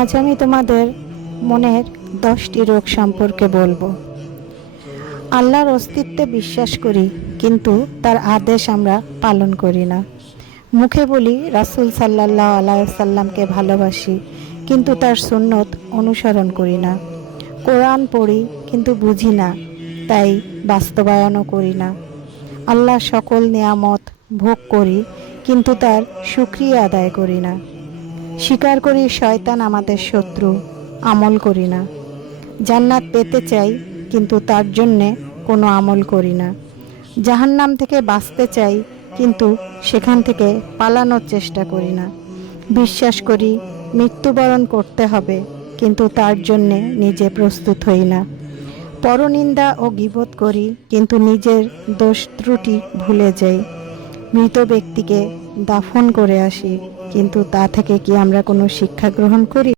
আজ আমি তোমাদের মনের 10টি রোগ সম্পর্কে বলবো। আল্লাহর অস্তিত্বে বিশ্বাস করি, কিন্তু তার আদেশ আমরা পালন করি না। মুখে বলি রাসূল সাল্লাল্লাহু আলাইহি ওয়াসাল্লামকে ভালোবাসি, কিন্তু তার সুন্নত অনুসরণ করি না। কোরআন পড়ি কিন্তু বুঝি না, তাই বাস্তবায়নও করি না। আল্লাহর সকল নিয়ামত ভোগ করি, কিন্তু তার শুকরিয়া আদায় করি না। স্বীকার করি শয়তান আমাদের শত্রু, আমল করি না। জান্নাত পেতে চাই, কিন্তু তার জন্যে কোনো আমল করি না। জাহান্নাম থেকে বাঁচতে চাই, কিন্তু সেখান থেকে পালানোর চেষ্টা করি না। বিশ্বাস করি মৃত্যুবরণ করতে হবে, কিন্তু তার জন্যে নিজে প্রস্তুত হই না। পরনিন্দা ও গীবত করি, কিন্তু নিজের দোষ ত্রুটি ভুলে যাই। মৃত ব্যক্তিকে দাফন করে আসি, কিন্তু তা থেকে কি আমরা কোনো শিক্ষা গ্রহণ করি?